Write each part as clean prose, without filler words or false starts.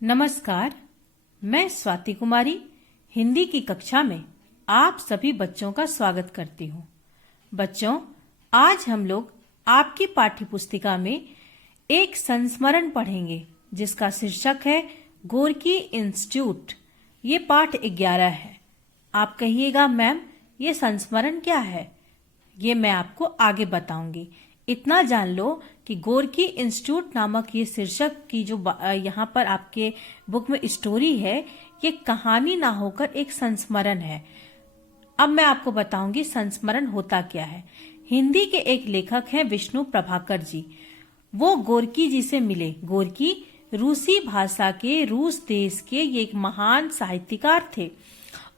नमस्कार। मैं स्वाति कुमारी हिंदी की कक्षा में आप सभी बच्चों का स्वागत करती हूँ। बच्चों, आज हम लोग आपकी पाठ्यपुस्तिका में एक संस्मरण पढ़ेंगे जिसका शीर्षक है गोरकी इंस्टीट्यूट। ये पाठ 11 है। आप कहिएगा मैम ये संस्मरण क्या है? ये मैं आपको आगे बताऊंगी। इतना जान लो कि गोरकी इंस्टीट्यूट नामक ये शीर्षक की जो यहाँ पर आपके बुक में स्टोरी है, ये कहानी ना होकर एक संस्मरण है। अब मैं आपको बताऊंगी संस्मरण होता क्या है। हिंदी के एक लेखक हैं विष्णु प्रभाकर जी। वो गोरकी जी से मिले। गोरकी रूसी भाषा के रूस देश के ये एक महान साहित्यकार थे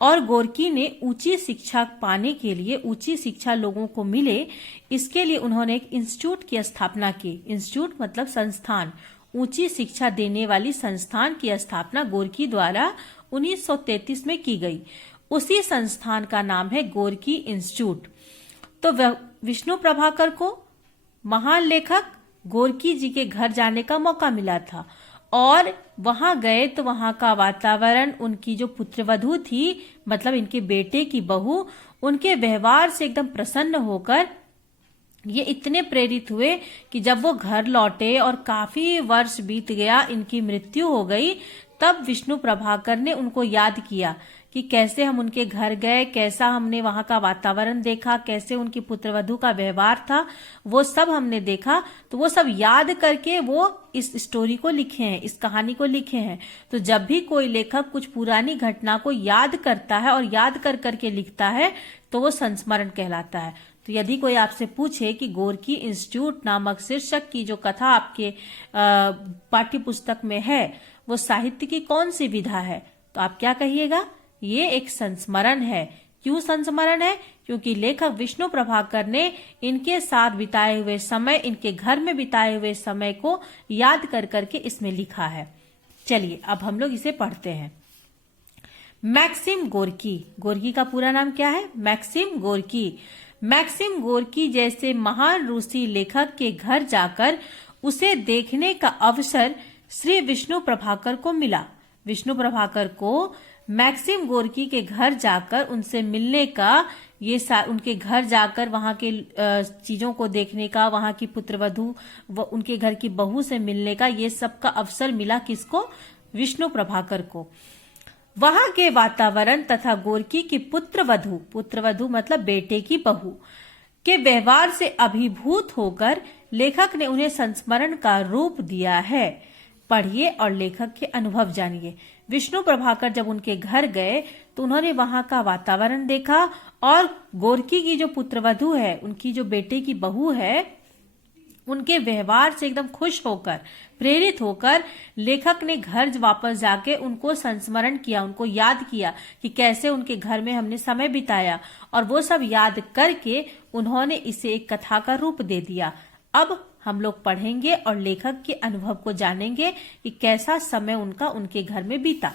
और गोरकी ने ऊंची शिक्षा पाने के लिए, ऊंची शिक्षा लोगों को मिले, इसके लिए उन्होंने एक इंस्टीट्यूट की स्थापना की। इंस्टीट्यूट मतलब संस्थान, ऊंची शिक्षा देने वाली संस्थान की स्थापना गोरकी द्वारा 1933 में की गई। उसी संस्थान का नाम है गोरकी इंस्टीट्यूट। तो विष्णु प्रभाकर को महान लेखक गोरकी जी के घर जाने का मौका मिला था और वहां गए तो वहां का वातावरण, उनकी जो पुत्रवधू थी, मतलब इनके बेटे की बहू, उनके व्यवहार से एकदम प्रसन्न होकर ये इतने प्रेरित हुए कि जब वो घर लौटे और काफी वर्ष बीत गया, इनकी मृत्यु हो गई, तब विष्णु प्रभाकर ने उनको याद किया कि कैसे हम उनके घर गए, कैसा हमने वहां का वातावरण देखा, कैसे उनकी पुत्रवधू का व्यवहार था, वो सब हमने देखा। तो वो सब याद करके वो इस स्टोरी को लिखे हैं, इस कहानी को लिखे हैं। तो जब भी कोई लेखक कुछ पुरानी घटना को याद करता है और याद कर करके लिखता है तो वो संस्मरण कहलाता है। तो यदि कोई आपसे पूछे कि गोरकी इंस्टीट्यूट नामक शीर्षक की जो कथा आपके पाठ्य पुस्तक में है वो साहित्य की कौन सी विधा है, तो आप क्या कहिएगा? ये एक संस्मरण है। क्यों संस्मरण है? क्योंकि लेखक विष्णु प्रभाकर ने इनके साथ बिताए हुए समय, इनके घर में बिताए हुए समय को याद कर करके इसमें लिखा है। चलिए अब हम लोग इसे पढ़ते हैं। मैक्सिम गोरकी। गोरकी का पूरा नाम क्या है? मैक्सिम गोरकी। मैक्सिम गोरकी जैसे महान रूसी लेखक के घर जाकर उसे देखने का अवसर श्री विष्णु प्रभाकर को मिला। विष्णु प्रभाकर को मैक्सिम गोरकी के घर जाकर उनसे मिलने का, उनके घर जाकर वहां के चीजों को देखने का, वहां की पुत्रवधू व उनके घर की बहू से मिलने का, ये सब का अवसर मिला। किसको? विष्णु प्रभाकर को। वहां के वातावरण तथा गोरकी की पुत्रवधू मतलब बेटे की बहू के व्यवहार से अभिभूत होकर लेखक ने उन्हें संस्मरण का रूप दिया है। पढ़िए और लेखक के अनुभव जानिए। विष्णु प्रभाकर जब उनके घर गए तो उन्होंने वहां का वातावरण देखा और गोरकी की जो पुत्रवधू है, उनकी जो बेटे की बहू है, उनके व्यवहार से एकदम खुश होकर, प्रेरित होकर लेखक ने घर वापस जाके उनको संस्मरण किया, उनको याद किया कि कैसे उनके घर में हमने समय बिताया, और वो सब याद करके उन्होंने इसे एक कथा का रूप दे दिया। अब हम लोग पढ़ेंगे और लेखक के अनुभव को जानेंगे कि कैसा समय उनका उनके घर में बीता।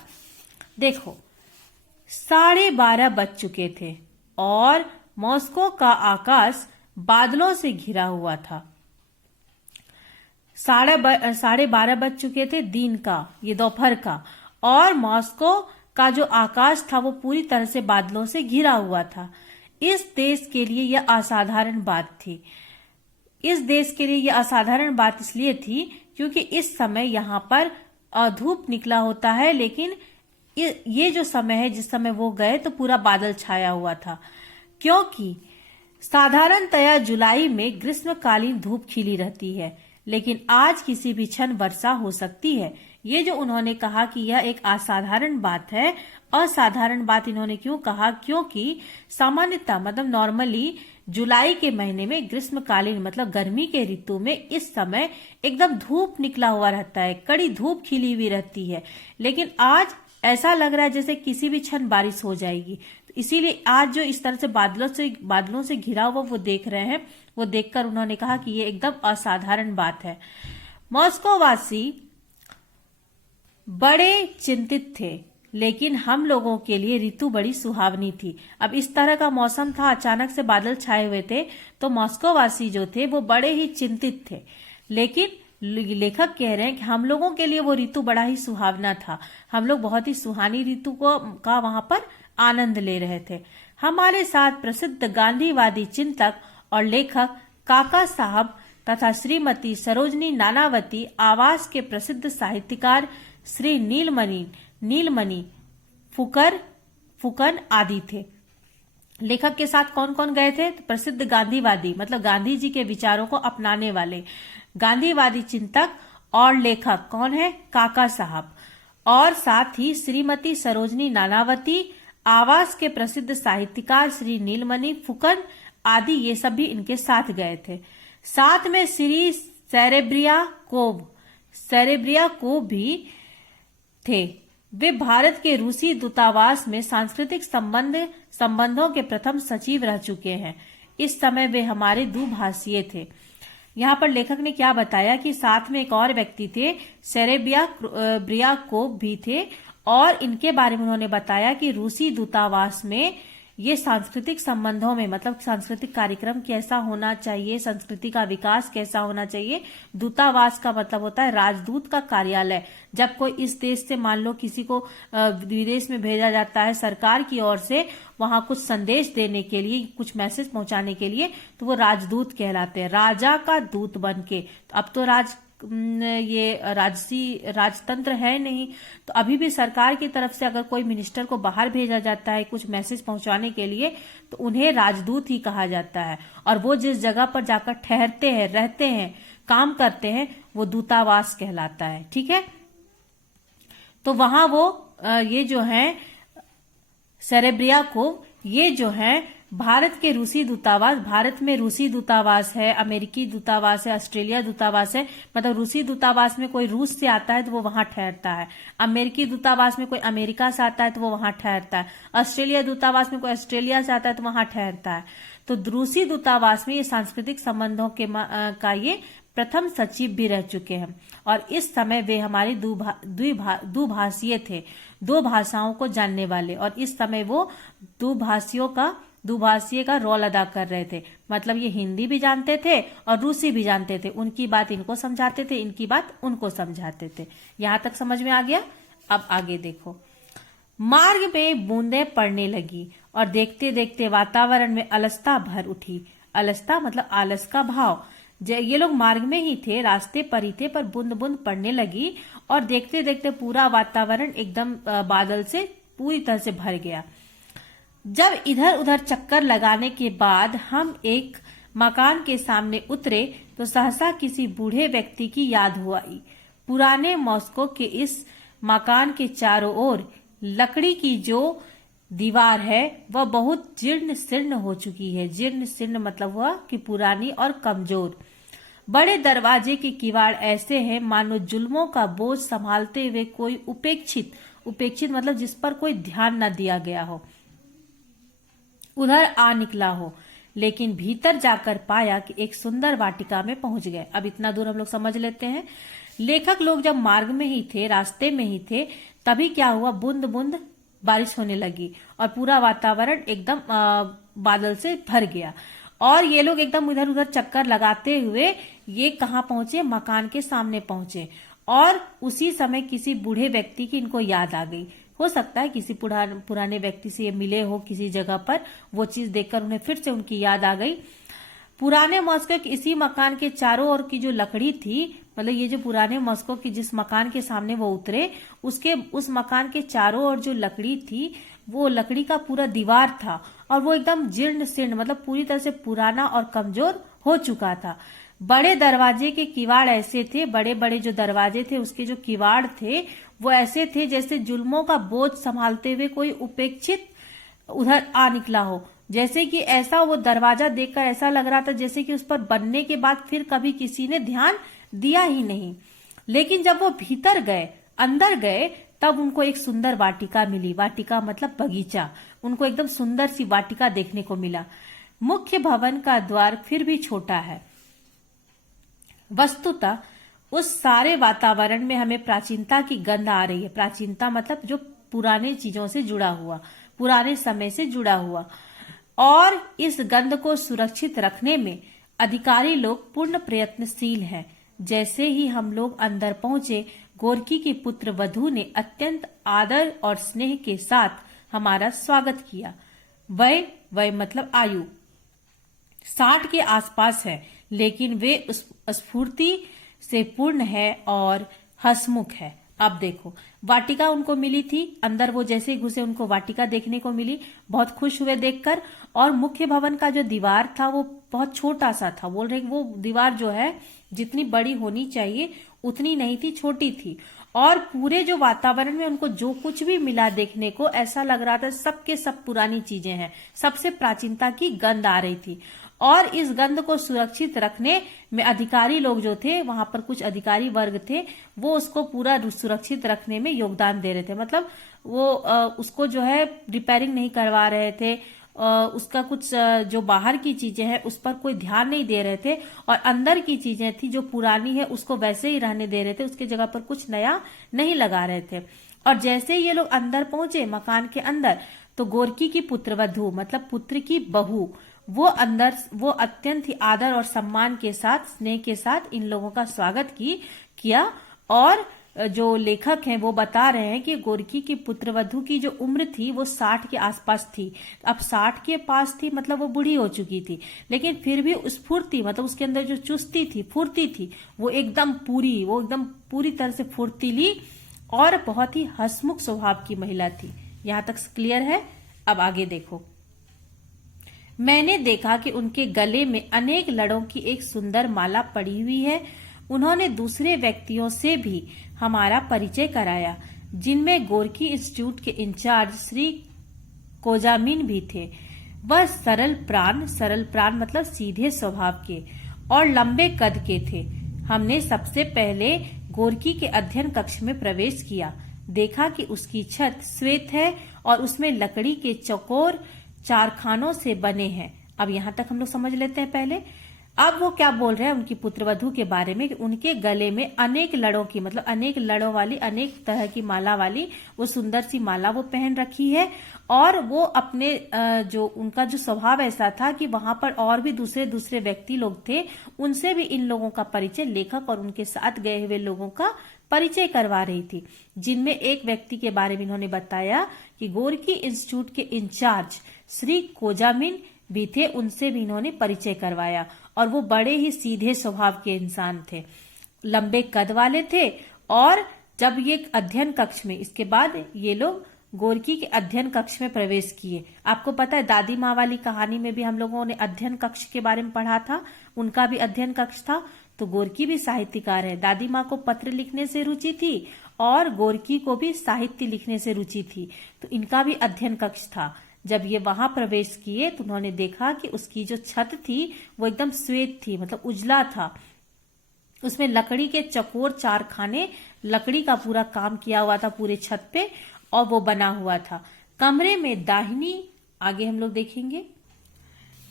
देखो, 12:30 बज चुके थे और मॉस्को का आकाश बादलों से घिरा हुआ था। 12:30 बज चुके थे दिन का, ये दोपहर का, और मॉस्को का जो आकाश था वो पूरी तरह से बादलों से घिरा हुआ था। इस देश के लिए यह असाधारण बात थी। इस देश के लिए यह असाधारण बात इसलिए थी क्योंकि इस समय यहाँ पर धूप निकला होता है, लेकिन ये जो समय है, जिस समय वो गए तो पूरा बादल छाया हुआ था। क्योंकि साधारणतया जुलाई में ग्रीष्मकालीन धूप खिली रहती है, लेकिन आज किसी भी क्षण वर्षा हो सकती है। ये जो उन्होंने कहा कि यह एक असाधारण बात है, असाधारण बात इन्होंने क्यों कहा? क्योंकि सामान्यतः मतलब नॉर्मली जुलाई के महीने में, ग्रीष्मकालीन मतलब गर्मी के ऋतु में, इस समय एकदम धूप निकला हुआ रहता है, कड़ी धूप खिली हुई रहती है, लेकिन आज ऐसा लग रहा है जैसे किसी भी क्षण बारिश हो जाएगी। तो इसीलिए आज जो इस तरह से बादलों से घिरा हुआ वो देख रहे हैं, वो देखकर उन्होंने कहा कि ये एकदम असाधारण बात है। मॉस्को वासी बड़े चिंतित थे, लेकिन हम लोगों के लिए ऋतु बड़ी सुहावनी थी। अब इस तरह का मौसम था, अचानक से बादल छाए हुए थे, तो मॉस्को वासी जो थे वो बड़े ही चिंतित थे। लेकिन लेखक कह रहे हैं कि हम लोगों के लिए वो ऋतु बड़ा ही सुहावना था। हम लोग बहुत ही सुहानी ऋतु का वहां पर आनंद ले रहे थे। हमारे साथ प्रसिद्ध गांधीवादी चिंतक और लेखक काका साहब तथा श्रीमती सरोजनी नानावती, आवास के प्रसिद्ध साहित्यकार श्री नीलमणि फुकन आदि थे। लेखक के साथ कौन कौन गए थे? तो प्रसिद्ध गांधीवादी मतलब गांधी जी के विचारों को अपनाने वाले गांधीवादी चिंतक और लेखक कौन है? काका साहब। और साथ ही श्रीमती सरोजनी नानावती, आवास के प्रसिद्ध साहित्यकार श्री नीलमणि फुकन आदि, ये सब भी इनके साथ गए थे। साथ में श्री सेरेब्रिया कोब भी थे। वे भारत के रूसी दूतावास में सांस्कृतिक संबंधों के प्रथम सचिव रह चुके हैं। इस समय वे हमारे दुभाषीय थे। यहाँ पर लेखक ने क्या बताया कि साथ में एक और व्यक्ति थे, सेरेब्रिया कोब भी थे, और इनके बारे में उन्होंने बताया कि रूसी दूतावास में ये सांस्कृतिक संबंधों में मतलब सांस्कृतिक कार्यक्रम कैसा होना चाहिए, संस्कृति का विकास कैसा होना चाहिए। दूतावास का मतलब होता है राजदूत का कार्यालय। जब कोई इस देश से मान लो किसी को विदेश में भेजा जाता है सरकार की ओर से, वहां कुछ संदेश देने के लिए, कुछ मैसेज पहुंचाने के लिए, तो वो राजदूत कहलाते हैं, राजा का दूत बन के। तो अब तो ये राजतंत्र है नहीं, तो अभी भी सरकार की तरफ से अगर कोई मिनिस्टर को बाहर भेजा जाता है कुछ मैसेज पहुंचाने के लिए, तो उन्हें राजदूत ही कहा जाता है। और वो जिस जगह पर जाकर ठहरते हैं, रहते हैं, काम करते हैं, वो दूतावास कहलाता है। ठीक है, तो वहां वो ये जो है सेरेब्रिया को, ये जो है भारत के रूसी दूतावास, भारत में रूसी दूतावास है, अमेरिकी दूतावास है, ऑस्ट्रेलिया दूतावास है। मतलब रूसी दूतावास में कोई रूस से आता है तो वो वहां ठहरता है, अमेरिकी दूतावास में कोई अमेरिका से आता है तो वो वहां ठहरता है, ऑस्ट्रेलिया दूतावास में कोई ऑस्ट्रेलिया से आता है तो वहां ठहरता है। तो रूसी दूतावास में ये सांस्कृतिक संबंधों का ये प्रथम सचिव भी रह चुके हैं। और इस समय वे हमारे दुभाषीय थे, दो भाषाओं को जानने वाले, और इस समय वो दुभाषीय का रोल अदा कर रहे थे। मतलब ये हिंदी भी जानते थे और रूसी भी जानते थे, उनकी बात इनको समझाते थे, इनकी बात उनको समझाते थे। यहां तक समझ में आ गया? अब आगे देखो। मार्ग में बूंदें पड़ने लगी और देखते देखते वातावरण में अलसता भर उठी। अलसता मतलब आलस का भाव। ये लोग मार्ग में ही थे, रास्ते पर ही थे, पर बूंद बूंद पड़ने लगी और देखते देखते पूरा वातावरण एकदम बादल से पूरी तरह से भर गया। जब इधर उधर चक्कर लगाने के बाद हम एक मकान के सामने उतरे तो सहसा किसी बूढ़े व्यक्ति की याद हुआ आई। पुराने मॉस्को के इस मकान के चारों ओर लकड़ी की जो दीवार है वह बहुत जीर्ण शीर्ण हो चुकी है। जीर्ण शीर्ण मतलब हुआ कि पुरानी और कमजोर। बड़े दरवाजे के किवाड़ ऐसे हैं मानो जुल्मों का बोझ संभालते हुए कोई उपेक्षित मतलब जिस पर कोई ध्यान न दिया गया हो, उधर आ निकला हो। लेकिन भीतर जाकर पाया कि एक सुंदर वाटिका में पहुंच गए। अब इतना दूर हम लोग समझ लेते हैं। लेखक लोग जब मार्ग में ही थे, रास्ते में ही थे, तभी क्या हुआ, बूंद बूंद बारिश होने लगी और पूरा वातावरण एकदम बादल से भर गया। और ये लोग एकदम इधर उधर चक्कर लगाते हुए ये कहाँ पहुंचे, मकान के सामने पहुंचे। और उसी समय किसी बूढ़े व्यक्ति की इनको याद आ गई। हो सकता है किसी पुराने व्यक्ति से ये मिले हो किसी जगह पर, वो चीज देखकर उन्हें फिर से उनकी याद आ गई। पुराने मॉस्को के इसी मकान के चारों ओर की जो लकड़ी थी, मतलब ये जो पुराने मॉस्को की जिस मकान के सामने वो उतरे, उस मकान के चारों ओर जो लकड़ी थी, वो लकड़ी का पूरा दीवार था और वो एकदम जीर्ण शीर्ण मतलब पूरी तरह से पुराना और कमजोर हो चुका था। बड़े दरवाजे के किवाड़ ऐसे थे, बड़े बड़े जो दरवाजे थे उसके जो किवाड़ थे वो ऐसे थे जैसे जुल्मों का बोझ संभालते हुए कोई उपेक्षित उधर आ निकला हो। जैसे कि ऐसा वो दरवाजा देखकर ऐसा लग रहा था जैसे कि उस पर बनने के बाद फिर कभी किसी ने ध्यान दिया ही नहीं। लेकिन जब वो भीतर गए, अंदर गए, तब उनको एक सुंदर वाटिका मिली। वाटिका मतलब बगीचा। उनको एकदम सुंदर सी वाटिका देखने को मिला। मुख्य भवन का द्वार फिर भी छोटा है। वस्तुतः उस सारे वातावरण में हमें प्राचीनता की गंध आ रही है। प्राचीनता मतलब जो पुराने चीजों से जुड़ा हुआ, पुराने समय से जुड़ा हुआ। और इस गंध को सुरक्षित रखने में अधिकारी लोग पूर्ण प्रयत्नशील हैं। जैसे ही हम लोग अंदर पहुंचे, गोरकी की पुत्र वधू ने अत्यंत आदर और स्नेह के साथ हमारा स्वागत किया। वह मतलब आयु 60 के आसपास है, लेकिन वे उस स्फूर्ति से पूर्ण है और हंसमुख है। अब देखो, वाटिका उनको मिली थी। अंदर वो जैसे ही घुसे उनको वाटिका देखने को मिली। बहुत खुश हुए देखकर। और मुख्य भवन का जो दीवार था वो बहुत छोटा सा था। बोल रहे वो दीवार जो है जितनी बड़ी होनी चाहिए उतनी नहीं थी, छोटी थी। और पूरे जो वातावरण में उनको जो कुछ भी मिला देखने को, ऐसा लग रहा था सबके सब पुरानी चीजें हैं। सबसे प्राचीनता की गंध आ रही थी। और इस गंध को सुरक्षित रखने में अधिकारी लोग जो थे, वहां पर कुछ अधिकारी वर्ग थे, वो उसको पूरा सुरक्षित रखने में योगदान दे रहे थे। मतलब वो उसको जो है रिपेयरिंग नहीं करवा रहे थे। उसका कुछ जो बाहर की चीजें हैं उस पर कोई ध्यान नहीं दे रहे थे। और अंदर की चीजें थी जो पुरानी है उसको वैसे ही रहने दे रहे थे। उसके जगह पर कुछ नया नहीं लगा रहे थे। और जैसे ही ये लोग अंदर पहुंचे मकान के अंदर, तो गोरकी की पुत्रवधू मतलब पुत्र की बहू, वो अत्यंत ही आदर और सम्मान के साथ, स्नेह के साथ इन लोगों का स्वागत किया। और जो लेखक हैं वो बता रहे हैं कि गोरकी की पुत्रवधू की जो उम्र थी वो 60 के आसपास थी। अब 60 के पास थी मतलब वो बूढ़ी हो चुकी थी, लेकिन फिर भी स्फूर्ति मतलब उसके अंदर जो चुस्ती थी, फुर्ती थी, वो एकदम पूरी तरह से फुर्तीली और बहुत ही हंसमुख स्वभाव की महिला थी। यहां तक क्लियर है। अब आगे देखो। मैंने देखा कि उनके गले में अनेक लड़ों की एक सुंदर माला पड़ी हुई है। उन्होंने दूसरे व्यक्तियों से भी हमारा परिचय कराया, जिनमें गोरकी इंस्टीट्यूट के इंचार्ज श्री कोजामिन भी थे। वह सरल प्राण मतलब सीधे स्वभाव के और लंबे कद के थे। हमने सबसे पहले गोरकी के अध्ययन कक्ष में प्रवेश किया। देखा कि उसकी छत श्वेत है और उसमें लकड़ी के चौकोर चारखानों से बने हैं। अब यहां तक हम लोग समझ लेते हैं पहले। अब वो क्या बोल रहे हैं उनकी पुत्रवधू के बारे में कि उनके गले में अनेक लड़ों की मतलब अनेक लड़ों वाली, अनेक तरह की माला वाली वो सुंदर सी माला वो पहन रखी है। और वो अपने जो उनका जो स्वभाव ऐसा था कि वहां पर और भी दूसरे व्यक्ति लोग थे, उनसे भी इन लोगों का परिचय लेखक और उनके साथ गए हुए लोगों का परिचय करवा रही थी। जिनमें एक व्यक्ति के बारे में इन्होंने बताया कि गोरकी इंस्टीट्यूट के इंचार्ज श्री कोजामिन भी थे, उनसे भी इन्होंने परिचय करवाया। और वो बड़े ही सीधे स्वभाव के इंसान थे, लंबे कद वाले थे। और जब ये अध्ययन कक्ष में, इसके बाद ये लोग गोरकी के अध्ययन कक्ष में प्रवेश किए। आपको पता है दादी माँ वाली कहानी में भी हम लोगों ने अध्ययन कक्ष के बारे में पढ़ा था, उनका भी अध्ययन कक्ष था। तो गोरकी भी साहित्यकार है। दादी माँ को पत्र लिखने से रुचि थी और गोरकी को भी साहित्य लिखने से रुचि थी, तो इनका भी अध्ययन कक्ष था। जब ये वहां प्रवेश किए तो उन्होंने देखा कि उसकी जो छत थी वो एकदम श्वेत थी, मतलब उजला था। उसमें लकड़ी के चकोर चारखाने, लकड़ी का पूरा काम किया हुआ था पूरे छत पे, और वो बना हुआ था। कमरे में दाहिनी, आगे हम लोग देखेंगे,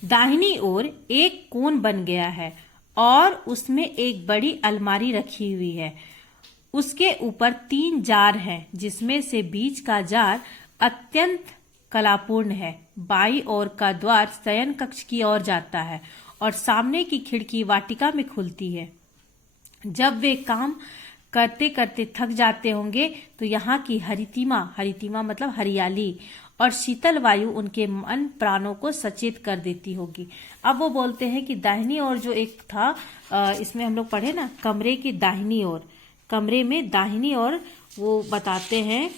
दाहिनी ओर एक कोण बन गया है और उसमें एक बड़ी अलमारी रखी हुई है। उसके ऊपर 3 जार हैं, जिसमें से बीच का जार अत्यंत कलापूर्ण है। बाई ओर का द्वार शयन कक्ष की ओर जाता है और सामने की खिड़की वाटिका में खुलती है। जब वे काम करते करते थक जाते होंगे तो यहाँ की हरितिमा मतलब हरियाली और शीतल वायु उनके मन प्राणों को सचेत कर देती होगी। अब वो बोलते हैं कि दाहिनी ओर जो एक था, इसमें हम लोग पढ़े ना, कमरे की दाहिनी ओर, कमरे में दाहिनी ओर वो बताते हैं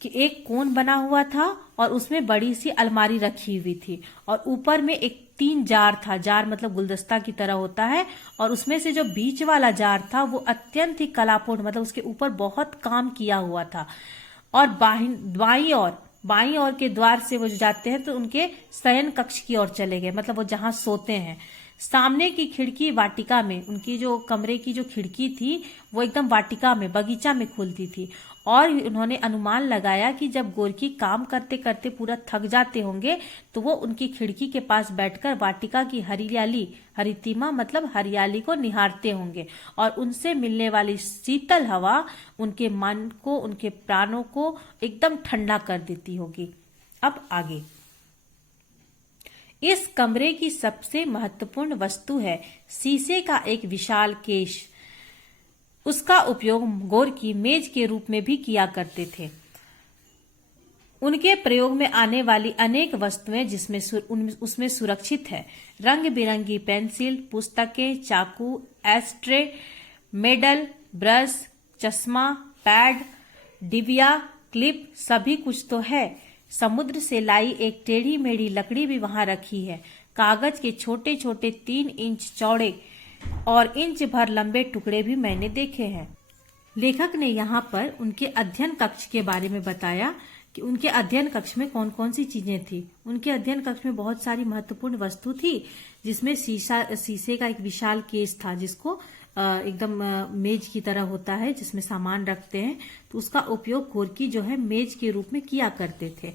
कि एक कोण बना हुआ था और उसमें बड़ी सी अलमारी रखी हुई थी और ऊपर में एक 3 जार था। जार मतलब गुलदस्ता की तरह होता है। और उसमें से जो बीच वाला जार था वो अत्यंत ही कलापूर्ण, मतलब उसके ऊपर बहुत काम किया हुआ था। और बाईं ओर के द्वार से वो जाते हैं तो उनके शयन कक्ष की ओर चले गए, मतलब वो जहां सोते हैं। सामने की खिड़की वाटिका में, उनकी जो कमरे की जो खिड़की थी वो एकदम वाटिका में, बगीचा में खुलती थी। और उन्होंने अनुमान लगाया कि जब गोरकी काम करते करते पूरा थक जाते होंगे तो वो उनकी खिड़की के पास बैठकर वाटिका की हरियाली, हरितिमा मतलब हरियाली को निहारते होंगे और उनसे मिलने वाली शीतल हवा उनके मन को, उनके प्राणों को एकदम ठंडा कर देती होगी। अब आगे, इस कमरे की सबसे महत्वपूर्ण वस्तु है शीशे का एक विशाल केश। उसका उपयोग गोरकी मेज के रूप में भी किया करते थे। उनके प्रयोग में आने वाली अनेक वस्तुएं उसमें सुरक्षित है। रंग बिरंगी पेंसिल, पुस्तकें, चाकू, एस्ट्रे, मेडल, ब्रश, चश्मा, पैड, डिबिया, क्लिप, सभी कुछ तो है। समुद्र से लाई एक टेढ़ी मेढ़ी लकड़ी भी वहां रखी है। कागज के छोटे छोटे 3 इंच चौड़े और इंच भर लंबे टुकड़े भी मैंने देखे हैं। लेखक ने यहाँ पर उनके अध्ययन कक्ष के बारे में बताया कि उनके अध्ययन कक्ष में कौन कौन सी चीजें थी। उनके अध्ययन कक्ष में बहुत सारी महत्वपूर्ण वस्तु थी, जिसमें शीशे का एक विशाल केस था, जिसको एकदम मेज की तरह होता है, जिसमें सामान रखते हैं। तो उसका उपयोग गोरकी जो है मेज के रूप में किया करते थे।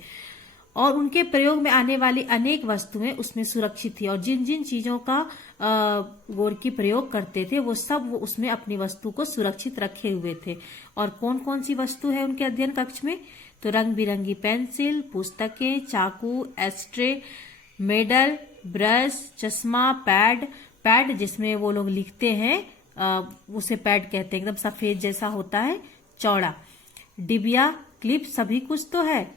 और उनके प्रयोग में आने वाली अनेक वस्तुएं उसमें सुरक्षित थी। और जिन जिन चीजों का गोरकी प्रयोग करते थे वो सब वो उसमें अपनी वस्तु को सुरक्षित रखे हुए थे। और कौन कौन सी वस्तु है उनके अध्ययन कक्ष में? तो रंग बिरंगी पेंसिल, पुस्तकें, चाकू, एस्ट्रे, मेडल, ब्रश, चश्मा, पैड जिसमें वो लोग लिखते हैं उसे पैड कहते हैं, एकदम सफेद जैसा होता है, चौड़ा, डिबिया, क्लिप, सभी कुछ तो है।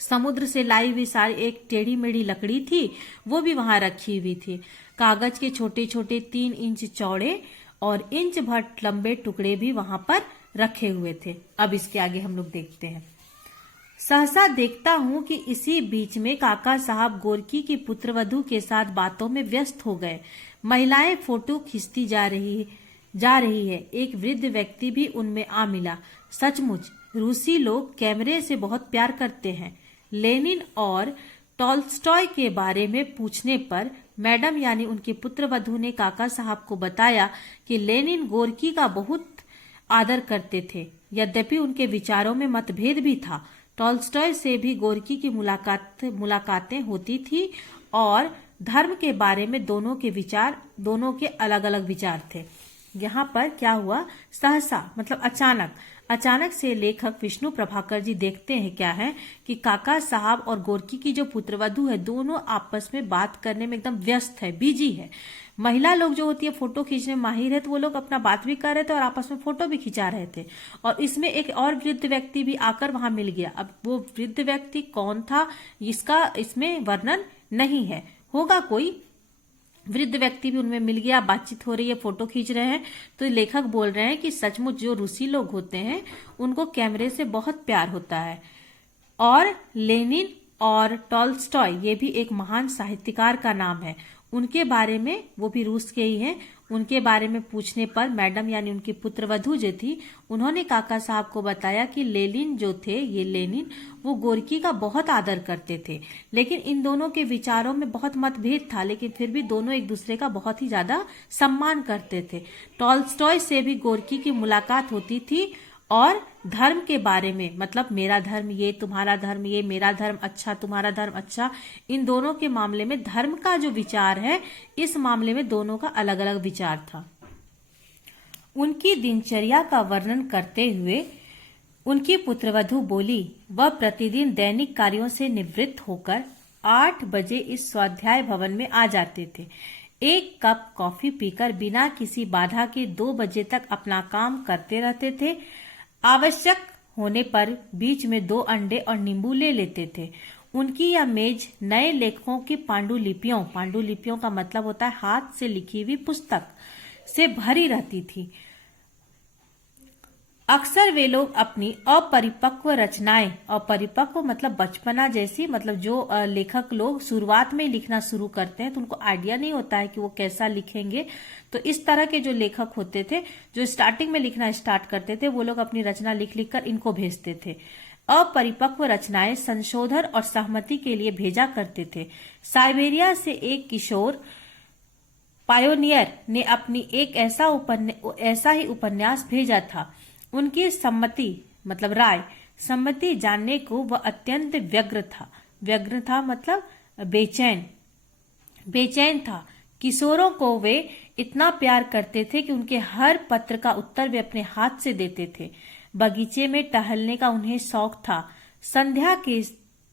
समुद्र से लाई हुई सारी एक टेढ़ी मेढ़ी लकड़ी थी, वो भी वहां रखी हुई थी। कागज के छोटे छोटे 3 इंच चौड़े और इंच भर लंबे टुकड़े भी वहां पर रखे हुए थे। अब इसके आगे हम लोग देखते हैं। सहसा देखता हूं कि इसी बीच में काका साहब गोरकी की पुत्रवधू के साथ बातों में व्यस्त हो गए। महिलाएं फोटो खींचती जा रही है। एक वृद्ध व्यक्ति भी उनमें आ मिला। सचमुच रूसी लोग कैमरे से बहुत प्यार करते हैं। लेनिन और टॉल्स्टॉय के बारे में पूछने पर मैडम यानी उनके पुत्रवधू ने काका साहब को बताया कि लेनिन गोरकी का बहुत आदर करते थे। यद्यपि उनके विचारों में मतभेद भी था। टॉल्स्टॉय से भी गोरकी की मुलाकातें होती थी और धर्म के बारे में दोनों के अलग अलग विचार थे। यहाँ पर क्या हुआ? सहसा मतलब अचानक से लेखक विष्णु प्रभाकर जी देखते हैं क्या है कि काका साहब और गोरकी की जो पुत्रवधू है दोनों आपस में बात करने में एकदम व्यस्त है, बिजी है। महिला लोग जो होती है फोटो खींचने में माहिर है, तो वो लोग अपना बात भी कर रहे थे और आपस में फोटो भी खिंचा रहे थे। और इसमें एक और वृद्ध व्यक्ति भी आकर वहां मिल गया। अब वो वृद्ध व्यक्ति कौन था इसका इसमें वर्णन नहीं है, होगा कोई वृद्ध व्यक्ति भी उनमें मिल गया, बातचीत हो रही है, फोटो खींच रहे हैं। तो लेखक बोल रहे हैं कि सचमुच जो रूसी लोग होते हैं उनको कैमरे से बहुत प्यार होता है। और लेनिन और टॉल्स्टॉय ये भी एक महान साहित्यकार का नाम है। उनके बारे में, वो भी रूस के ही हैं, उनके बारे में पूछने पर मैडम यानी उनकी पुत्रवधू जो थी उन्होंने काका साहब को बताया कि लेनिन वो गोरकी का बहुत आदर करते थे। लेकिन इन दोनों के विचारों में बहुत मतभेद था, लेकिन फिर भी दोनों एक दूसरे का बहुत ही ज्यादा सम्मान करते थे। टॉल्स्टॉय से भी गोरकी की मुलाकात होती थी और धर्म के बारे में, मतलब मेरा धर्म ये, तुम्हारा धर्म ये, मेरा धर्म अच्छा, तुम्हारा धर्म अच्छा, इन दोनों के मामले में धर्म का जो विचार है इस मामले में दोनों का अलग अलग विचार था। उनकी दिनचर्या का वर्णन करते हुए उनकी पुत्रवधू बोली, वह प्रतिदिन दैनिक कार्यों से निवृत्त होकर 8 बजे इस स्वाध्याय भवन में आ जाते थे। एक कप कॉफी पीकर बिना किसी बाधा के 2 बजे तक अपना काम करते रहते थे। आवश्यक होने पर बीच में 2 अंडे और नींबू ले लेते थे। उनकी यह मेज नए लेखकों की पांडुलिपियों का मतलब होता है हाथ से लिखी हुई पुस्तक, से भरी रहती थी। अक्सर वे लोग अपनी अपरिपक्व रचनाएं, अपरिपक्व मतलब बचपना जैसी, मतलब जो लेखक लोग शुरुआत में ही लिखना शुरू करते हैं तो उनको आइडिया नहीं होता है कि वो कैसा लिखेंगे, तो इस तरह के जो लेखक होते थे जो स्टार्टिंग में लिखना स्टार्ट करते थे वो लोग अपनी रचना लिख लिख कर इनको भेजते थे। अपरिपक्व रचनाएं संशोधन और सहमति के लिए भेजा करते थे। साइबेरिया से एक किशोर पायोनियर ने अपनी एक ऐसा ही उपन्यास भेजा था। उनकी सम्मति मतलब राय, सम्मति जानने को वह अत्यंत व्यग्र था मतलब बेचैन था। किशोरों को वे इतना प्यार करते थे कि उनके हर पत्र का उत्तर वे अपने हाथ से देते थे। बगीचे में टहलने का उन्हें शौक था। संध्या के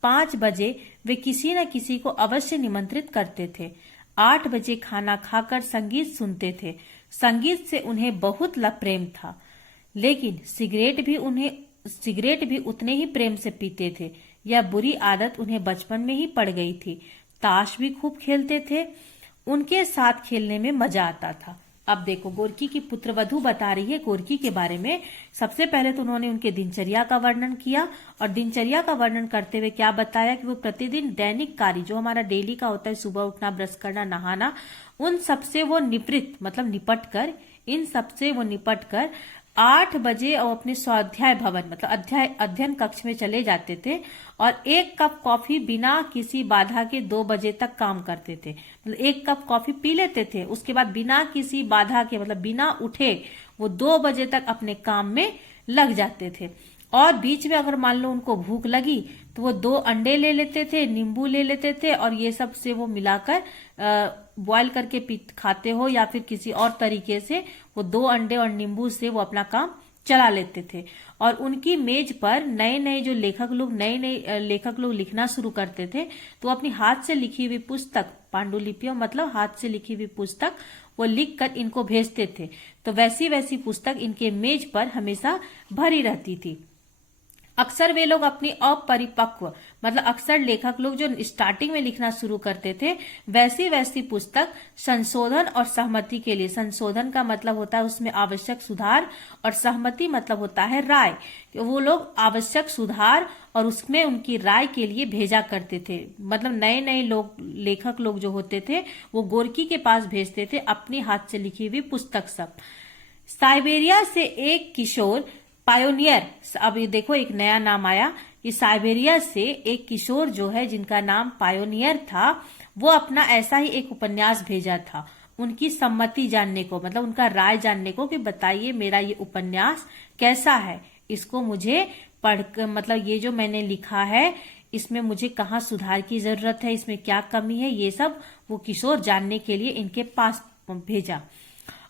5 बजे वे किसी न किसी को अवश्य निमंत्रित करते थे। 8 बजे खाना खाकर संगीत सुनते थे। संगीत से उन्हें बहुत प्रेम था, लेकिन सिगरेट भी उतने ही प्रेम से पीते थे। यह बुरी आदत उन्हें बचपन में ही पड़ गई थी। ताश भी खूब खेलते थे। उनके साथ खेलने में मजा आता था। अब देखो, गोरकी की पुत्रवधू बता रही है गोरकी के बारे में। सबसे पहले तो उन्होंने उनके दिनचर्या का वर्णन किया, और दिनचर्या का वर्णन करते हुए क्या बताया कि वो प्रतिदिन दैनिक कार्य जो हमारा डेली का होता है, सुबह उठना, ब्रश करना, नहाना, उन सबसे वो इन सबसे वो निपट कर 8 बजे और अपने स्वाध्याय भवन मतलब अध्ययन कक्ष में चले जाते थे, और 1 कप कॉफी बिना किसी बाधा के 2 बजे तक काम करते थे। मतलब 1 कप कॉफी पी लेते थे, उसके बाद बिना किसी बाधा के मतलब बिना उठे वो 2 बजे तक अपने काम में लग जाते थे। और बीच में अगर मान लो उनको भूख लगी तो वो 2 अंडे ले लेते थे, नींबू ले लेते थे, और ये सब से वो मिलाकर बॉयल करके खाते हो या फिर किसी और तरीके से वो 2 अंडे और नींबू से वो अपना काम चला लेते थे। और उनकी मेज पर नए नए लेखक लोग लिखना शुरू करते थे, तो अपनी हाथ से लिखी हुई पुस्तक, पांडुलिपियों मतलब हाथ से लिखी हुई पुस्तक, वो लिख कर इनको भेजते थे। तो वैसी पुस्तक इनके मेज पर हमेशा भरी रहती थी। अक्सर वे लोग अपनी अपरिपक्व मतलब अक्सर लेखक लोग जो स्टार्टिंग में लिखना शुरू करते थे, वैसी पुस्तक संशोधन और सहमति के लिए, संशोधन का मतलब होता है उसमें आवश्यक सुधार, और सहमति मतलब होता है राय, वो लोग आवश्यक सुधार और उसमें उनकी राय के लिए भेजा करते थे। मतलब नए लेखक लोग जो होते थे वो गोरकी के पास भेजते थे अपनी हाथ से लिखी हुई पुस्तक सब। साइबेरिया से एक किशोर पायोनियर, अब ये देखो एक नया नाम आया कि साइबेरिया से एक किशोर जो है जिनका नाम पायोनियर था, वो अपना ऐसा ही एक उपन्यास भेजा था उनकी सम्मति जानने को, मतलब उनका राय जानने को कि बताइए मेरा ये उपन्यास कैसा है, इसको मुझे पढ़कर मतलब ये जो मैंने लिखा है इसमें मुझे कहाँ सुधार की जरूरत है, इसमें क्या कमी है, ये सब वो किशोर जानने के लिए इनके पास भेजा।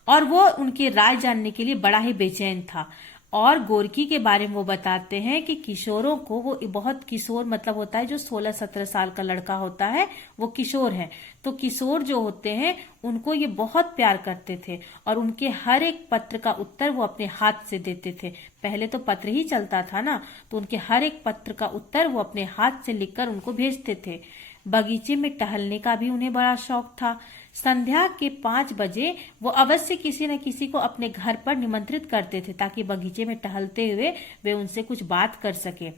और वो उनकी राय जानने के लिए बड़ा ही बेचैन था। और गोरकी के बारे में वो बताते हैं कि किशोरों को वो बहुत, किशोर मतलब होता है जो 16-17 साल का लड़का होता है वो किशोर है। तो किशोर जो होते हैं उनको ये बहुत प्यार करते थे, और उनके हर एक पत्र का उत्तर वो अपने हाथ से देते थे। पहले तो पत्र ही चलता था ना, तो उनके हर एक पत्र का उत्तर वो अपने हाथ से लिखकर उनको भेजते थे। बगीचे में टहलने का भी उन्हें बड़ा शौक था। संध्या के 5 बजे वो अवश्य किसी न किसी को अपने घर पर निमंत्रित करते थे, ताकि बगीचे में टहलते हुए वे उनसे कुछ बात कर सके।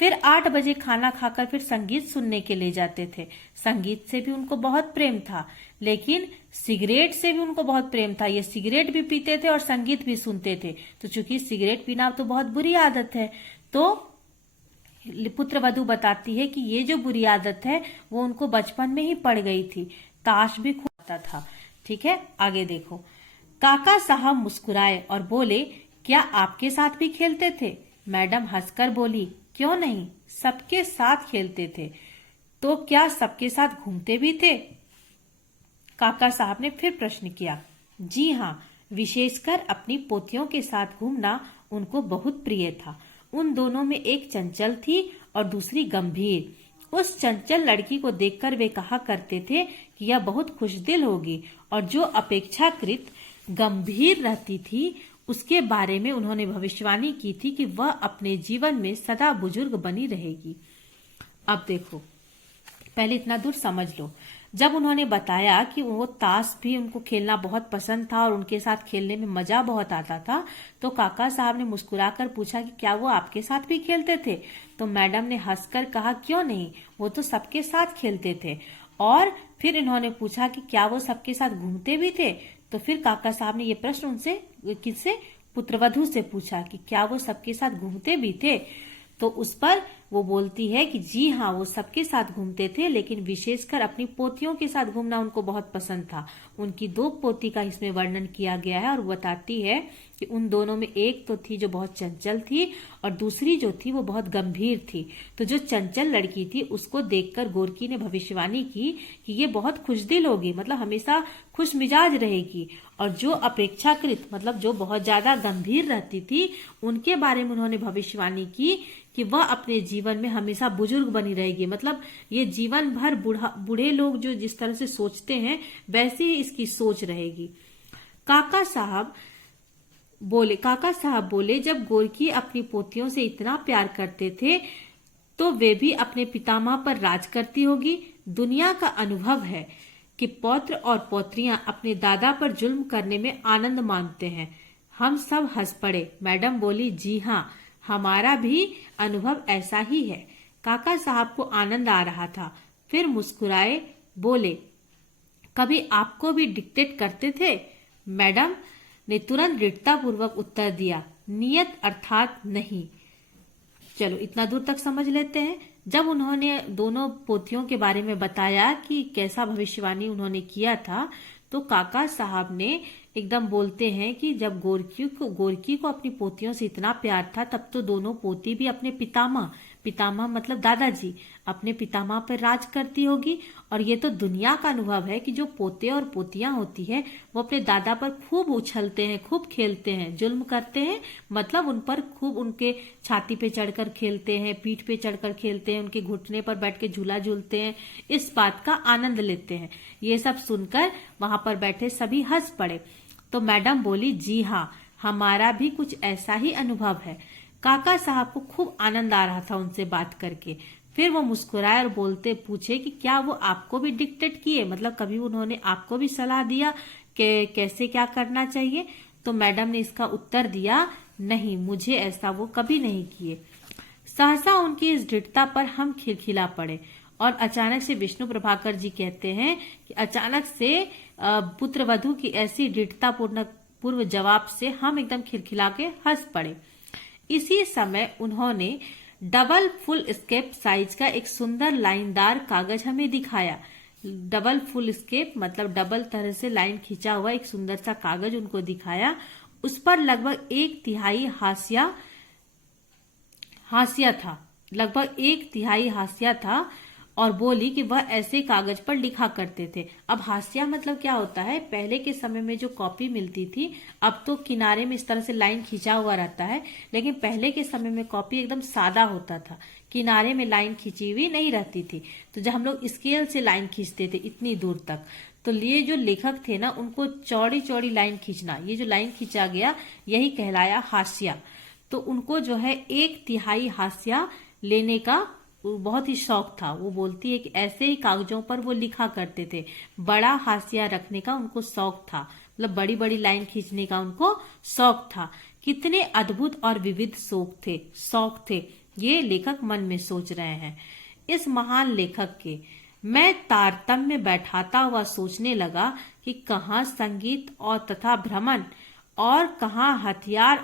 फिर 8 बजे खाना खाकर फिर संगीत सुनने के लिए जाते थे। संगीत से भी उनको बहुत प्रेम था, लेकिन सिगरेट से भी उनको बहुत प्रेम था। ये सिगरेट भी पीते थे और संगीत भी सुनते थे। तो चूंकि सिगरेट पीना तो बहुत बुरी आदत है, तो पुत्रवधू बताती है कि ये जो बुरी आदत है वो उनको बचपन में ही पड़ गई थी। ताश भी खूब आता था। ठीक है, आगे देखो। काका साहब मुस्कुराए और बोले, क्या आपके साथ भी खेलते थे? मैडम हंसकर बोली, क्यों नहीं, सबके साथ खेलते थे। तो क्या सबके साथ घूमते भी थे? काका साहब ने फिर प्रश्न किया। जी हाँ, विशेषकर अपनी पोतियों के साथ घूमना उनको बहुत प्रिय था। उन दोनों में एक चंचल थी और दूसरी गंभीर। उस चंचल लड़की को देखकर वे कहा करते थे कि यह बहुत खुशदिल होगी, और जो अपेक्षाकृत गंभीर रहती थी उसके बारे में उन्होंने भविष्यवाणी की थी कि वह अपने जीवन में सदा बुजुर्ग बनी रहेगी। अब देखो, पहले इतना दूर समझ लो। जब उन्होंने बताया कि वो ताश भी उनको खेलना बहुत पसंद था और उनके साथ खेलने में मजा बहुत आता था, तो काका साहब ने मुस्कुराकर पूछा कि क्या वो आपके साथ भी खेलते थे? तो मैडम ने हंसकर कहा, क्यों नहीं, वो तो सबके साथ खेलते थे। और फिर इन्होंने पूछा कि क्या वो सबके साथ घूमते भी थे? तो फिर काका साहब ने ये प्रश्न उनसे, किससे, पुत्रवधू से पूछा कि क्या वो सबके साथ घूमते भी थे? तो उस पर वो बोलती है कि जी हाँ, वो सबके साथ घूमते थे, लेकिन विशेषकर अपनी पोतियों के साथ घूमना उनको बहुत पसंद था। उनकी 2 पोती का इसमें वर्णन किया गया है, और बताती है कि उन दोनों में एक तो थी जो बहुत चंचल थी और दूसरी जो थी वो बहुत गंभीर थी। तो जो चंचल लड़की थी उसको देखकर गोरकी ने भविष्यवाणी की कि ये बहुत खुशदिल होगी, मतलब हमेशा खुश मिजाज रहेगी। और जो अपेक्षाकृत मतलब जो बहुत ज्यादा गंभीर रहती थी उनके बारे में उन्होंने भविष्यवाणी की कि वह अपने जीवन में हमेशा बुजुर्ग बनी रहेगी, मतलब ये जीवन भर बूढ़े लोग जो जिस तरह से सोचते हैं वैसे ही इसकी सोच रहेगी। काका साहब बोले जब गोरकी अपनी पोतियों से इतना प्यार करते थे तो वे भी अपने पितामह पर राज करती होगी। दुनिया का अनुभव है कि पौत्र और पौत्रियां अपने दादा पर जुल्म करने में आनंद मानते हैं। हम सब हंस पड़े। मैडम बोली, जी हाँ, हमारा भी अनुभव ऐसा ही है। काका साहब को आनंद आ रहा था, फिर मुस्कुराए, बोले, कभी आपको भी डिक्टेट करते थे? मैडम ने तुरंत दृढ़तापूर्वक उत्तर दिया, नियत अर्थात नहीं। चलो इतना दूर तक समझ लेते हैं। जब उन्होंने दोनों पोतियों के बारे में बताया कि कैसा भविष्यवाणी उन्होंने किया था, तो काका साहब ने एकदम बोलते हैं कि जब गोरकी को अपनी पोतियों से इतना प्यार था तब तो दोनों पोती भी अपने पितामह मतलब दादाजी, अपने पितामह पर राज करती होगी। और ये तो दुनिया का अनुभव है कि जो पोते और पोतियां होती है वो अपने दादा पर खूब उछलते हैं, खूब खेलते हैं, जुल्म करते हैं, मतलब उन पर खूब उनके छाती पे चढ़कर खेलते हैं, पीठ पे चढ़कर खेलते हैं, उनके घुटने पर बैठ के झूला झूलते हैं, इस बात का आनंद लेते हैं। ये सब सुनकर वहां पर बैठे सभी हंस पड़े। तो मैडम बोली, जी हाँ, हमारा भी कुछ ऐसा ही अनुभव है। काका साहब को खूब आनंद आ रहा था उनसे बात करके। फिर वो मुस्कुराए और पूछे कि क्या वो आपको भी डिक्टेट किए, मतलब कभी उन्होंने आपको भी सलाह दिया कि कैसे क्या करना चाहिए? तो मैडम ने इसका उत्तर दिया, नहीं, मुझे ऐसा वो कभी नहीं किए। सहसा उनकी इस दृढ़ता पर हम खिलखिला पड़े और अचानक से विष्णु प्रभाकर जी कहते हैं कि अचानक से पुत्र वधू की ऐसी दृढ़ता पूर्व जवाब से हम एकदम खिलखिला के हंस पड़े। इसी समय उन्होंने डबल फुल स्केप साइज का एक सुंदर लाइनदार कागज हमें दिखाया। डबल फुल स्केप मतलब डबल तरह से लाइन खींचा हुआ एक सुंदर सा कागज उनको दिखाया। उस पर लगभग 1/3 हाशिया था और बोली कि वह ऐसे कागज पर लिखा करते थे। अब हाशिया मतलब क्या होता है? पहले के समय में जो कॉपी मिलती थी, अब तो किनारे में इस तरह से लाइन खींचा हुआ रहता है, लेकिन पहले के समय में कॉपी एकदम सादा होता था, किनारे में लाइन खींची हुई नहीं रहती थी। तो जब हम लोग स्केल से लाइन खींचते थे इतनी दूर तक, तो ये जो लेखक थे ना, उनको चौड़ी चौड़ी लाइन खींचना, ये जो लाइन खींचा गया यही कहलाया हाशिया। तो उनको जो है 1/3 हाशिया लेने का बहुत ही शौक था। वो बोलती है कि ऐसे ही कागजों पर वो लिखा करते थे। बड़ा हाशिया रखने का उनको शौक था, मतलब बड़ी बड़ी लाइन खींचने का उनको शौक था। कितने अद्भुत और विविध शौक थे ये लेखक मन में सोच रहे हैं। इस महान लेखक के मैं तारतम्य बैठाता हुआ सोचने लगा कि कहाँ संगीत और तथा भ्रमण और कहाँ हथियार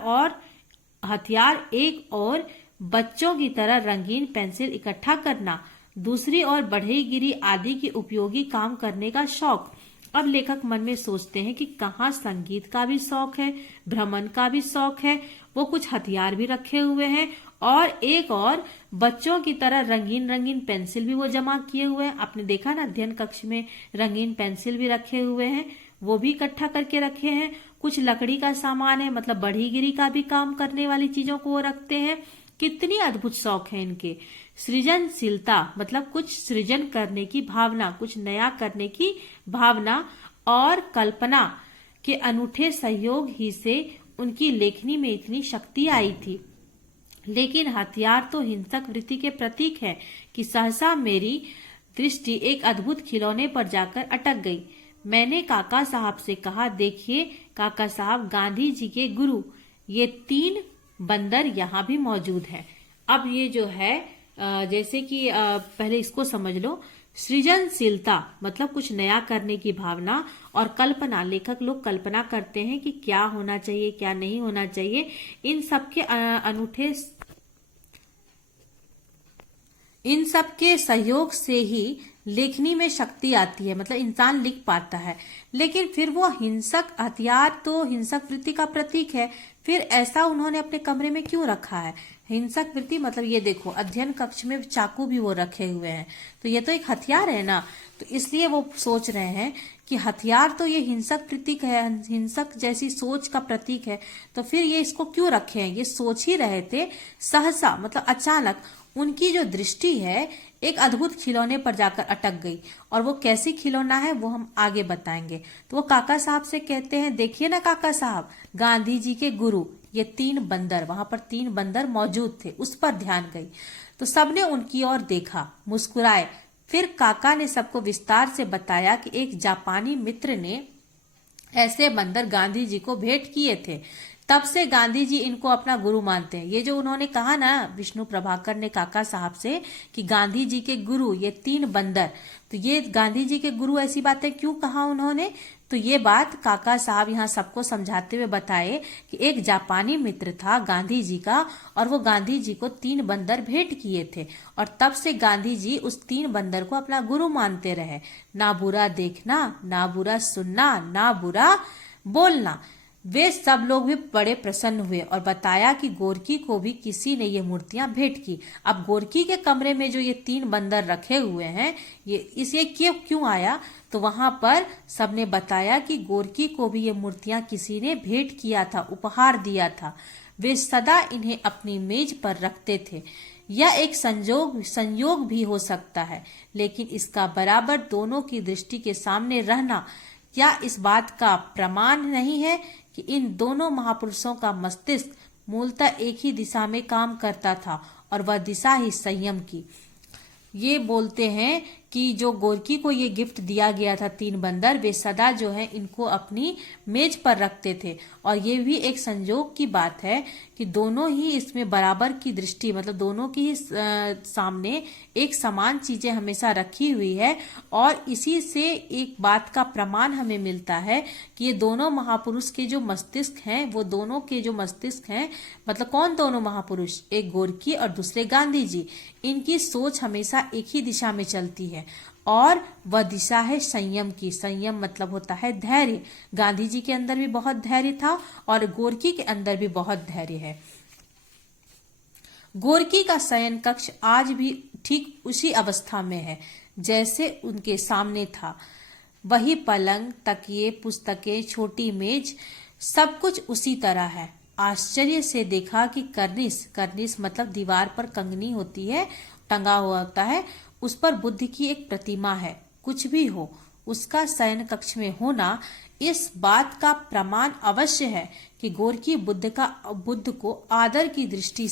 एक और बच्चों की तरह रंगीन पेंसिल इकट्ठा करना, दूसरी ओर बढ़ईगिरी आदि की उपयोगी काम करने का शौक। अब लेखक मन में सोचते हैं कि कहाँ संगीत का भी शौक है, भ्रमण का भी शौक है, वो कुछ हथियार भी रखे हुए हैं और एक और बच्चों की तरह रंगीन रंगीन पेंसिल भी वो जमा किए हुए हैं। आपने देखा ना, अध्ययन कक्ष में रंगीन पेंसिल भी रखे हुए हैं, वो भी इकट्ठा करके रखे हैं। कुछ लकड़ी का सामान है, मतलब बढ़ईगिरी का भी काम करने वाली चीजों को वो रखते हैं। कितनी अद्भुत शौक है इनके। सृजनशीलता मतलब कुछ सृजन करने की भावना, कुछ नया करने की भावना और कल्पना के अनूठे सहयोग ही से उनकी लेखनी में इतनी शक्ति आई थी। लेकिन हथियार तो हिंसक वृत्ति के प्रतीक है कि सहसा मेरी दृष्टि एक अद्भुत खिलौने पर जाकर अटक गई। मैंने काका साहब से कहा, देखिए काका साहब, गांधी जी के गुरु ये 3 बंदर यहाँ भी मौजूद है। अब ये जो है जैसे कि पहले इसको समझ लो। सृजनशीलता मतलब कुछ नया करने की भावना और कल्पना, लेखक लोग कल्पना करते हैं कि क्या होना चाहिए क्या नहीं होना चाहिए। इन सब के सहयोग से ही लेखनी में शक्ति आती है, मतलब इंसान लिख पाता है। लेकिन फिर वो हिंसक हथियार तो हिंसक वृत्ति का प्रतीक है, फिर ऐसा उन्होंने अपने कमरे में क्यों रखा है? हिंसक वृत्ति मतलब ये देखो, अध्ययन कक्ष में चाकू भी वो रखे हुए हैं, तो ये तो एक हथियार है ना। तो इसलिए वो सोच रहे हैं कि हथियार तो ये हिंसक प्रतीक है, हिंसक जैसी सोच का प्रतीक है, तो फिर ये इसको क्यों रखे हैं? ये सोच ही रहे थे, सहसा मतलब अचानक उनकी जो दृष्टि है एक अद्भुत खिलौने पर जाकर अटक गई। और वो कैसी खिलौना है वो हम आगे बताएंगे। तो वो काका साहब से कहते हैं, देखिए ना काका साहब, गांधी जी के गुरु ये 3 बंदर, वहां पर 3 बंदर मौजूद थे, उस पर ध्यान गई। तो सबने उनकी ओर देखा, मुस्कुराए। फिर काका ने सबको विस्तार से बताया कि एक जापानी मित्र ने ऐसे बंदर गांधी जी को भेंट किए थे। तब से गांधी जी इनको अपना गुरु मानते हैं। ये जो उन्होंने कहा ना विष्णु प्रभाकर ने काका साहब से कि गांधी जी के गुरु ये 3 बंदर, तो ये गांधी जी के गुरु ऐसी बातें क्यों कहा उन्होंने? तो ये बात काका साहब यहाँ सबको समझाते हुए बताए कि एक जापानी मित्र था गांधी जी का, और वो गांधी जी को 3 बंदर भेंट किए थे, और तब से गांधी जी उस 3 बंदर को अपना गुरु मानते रहे। ना बुरा देखना, ना बुरा सुनना, ना बुरा बोलना। वे सब लोग भी बड़े प्रसन्न हुए और बताया कि गोरकी को भी किसी ने ये मूर्तियां भेंट की। अब गोरकी के कमरे में जो ये 3 बंदर रखे हुए हैं, ये क्यों आया? तो वहां पर सबने बताया कि गोरकी को भी ये मूर्तियां किसी ने भेंट किया था, उपहार दिया था। वे सदा इन्हें अपनी मेज पर रखते थे। यह एक संयोग भी हो सकता है, लेकिन इसका बराबर दोनों की दृष्टि के सामने रहना क्या इस बात का प्रमाण नहीं है कि इन दोनों महापुरुषों का मस्तिष्क मूलतः एक ही दिशा में काम करता था, और वह दिशा ही संयम की। ये बोलते हैं कि जो गोरकी को ये गिफ्ट दिया गया था 3 बंदर, वे सदा जो है इनको अपनी मेज पर रखते थे। और ये भी एक संयोग की बात है कि दोनों ही इसमें बराबर की दृष्टि, मतलब दोनों की ही सामने एक समान चीजें हमेशा रखी हुई है। और इसी से एक बात का प्रमाण हमें मिलता है कि ये दोनों महापुरुष के जो मस्तिष्क हैं, वो दोनों के जो मस्तिष्क हैं, मतलब कौन दोनों महापुरुष, एक गोरकी और दूसरे गांधी जी, इनकी सोच हमेशा एक ही दिशा में चलती है, और वह दिशा है संयम की। संयम मतलब होता है धैर्य। गांधी जी के अंदर भी बहुत धैर्य था और गोरकी के अंदर भी बहुत धैर्य है। गोरकी का शयन कक्ष आज भी ठीक उसी अवस्था में है जैसे उनके सामने था। वही पलंग, तकिए, पुस्तकें, छोटी मेज, सब कुछ उसी तरह है। आश्चर्य से देखा कि करनिस मतलब दीवार पर कंगनी होती है, टंगा हुआ होता है, उस पर बुद्ध की एक प्रतिमा है। कुछ भी हो, उसका शयन कक्ष में होना इस बात का प्रमाण अवश्य है कि गोरकी बुद्ध को आदर की दृष्टि